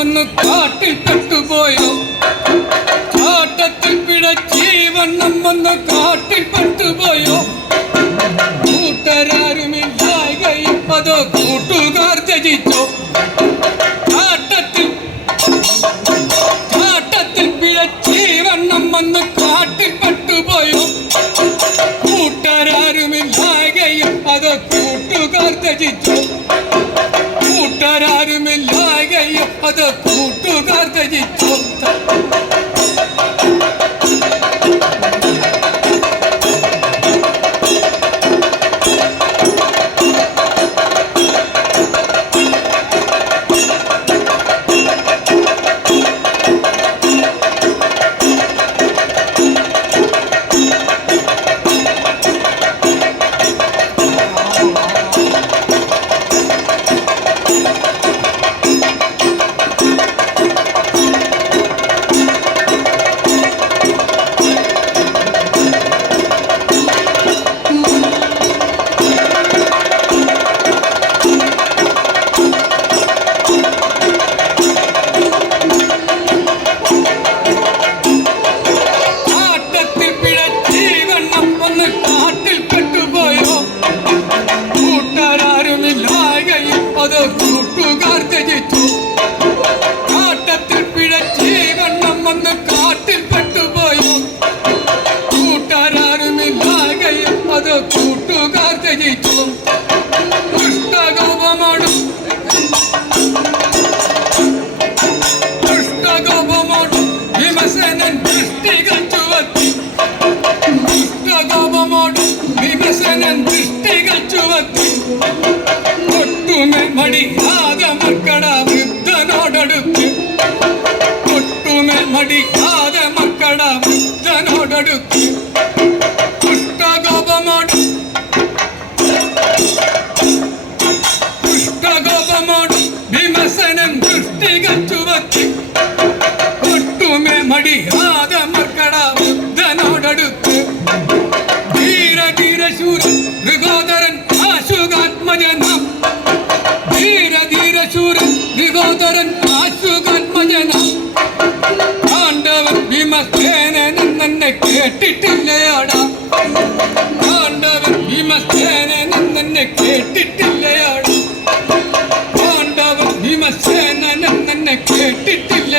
ഒന്ന് കാട്ടിൽ പെട്ടുപോയോ കാട്ടത്തിൽ പിഴച്ചീവണ്ണം ഒന്ന് കാട്ടിൽ പെട്ടുപോയോ കൂട്ടരാരുമില്ലായകയും അതോ കൂട്ടുകാർ ത്യജിച്ചോ കാട്ടത്തിൽ പിഴച്ചീവണ്ണം ഒന്ന് കാട്ടിൽ പെട്ടുപോയോ കൂട്ടരാരുമില്ലായകയും അതോ കൂട്ടുകാർ ത്യജിച്ചോ കൂട്ടരാരുമില്ലായകയും അതോ കൂട്ടുകാർ ത്യജിച്ചോ കൂട്ടുകാർ ത്യജിച്ചു കാട്ടത്തിൽ പിഴച്ചീവണ്ണം വന്ന് കാട്ടിൽ പെട്ടുപോയോ കൂട്ടാരാരുമില്ലാകയും അത് കൂട്ടുകാർ ത്യജിച്ചു ദുഷ്ടകോപമോടും വിമസനൻ ദൃഷ്ടികൾ ചുവത്തി ദുഷ്ടകോപമോടും വിമസനൻ ദൃഷ്ടികൾ ചുവത്തി മടിയാതെ മക്കള വൃദ്ധനോടടുത്ത് ഒട്ടുമേൽ മടിയാതെ മക്കള വൃദ്ധനോടടുത്ത് ദുഷ്ടകോപമോടും വിമസനം ദൃഷ്ടികൾ ചുവത്തി ഒട്ടുമേ മടിയാതെ മക്കള വൃദ്ധനോടടുത്ത് ധീര ധീരശൂരൻ മൃഗോദരൻ ആശുകാത്മജനം ധീരശൂരൻ വിഗോദരൻ ആശുകാത്മജനം പാണ്ഡവൻ ഭീമസേനൻ എന്നെ കേട്ടിട്ടില്ലയാടാ പാണ്ഡവൻ ഭീമസേനൻ എന്നെ കേട്ടിട്ടില്ലയാടാ പാണ്ഡവൻ ഭീമസേനൻ എന്നെ കേട്ടിട്ടില്ല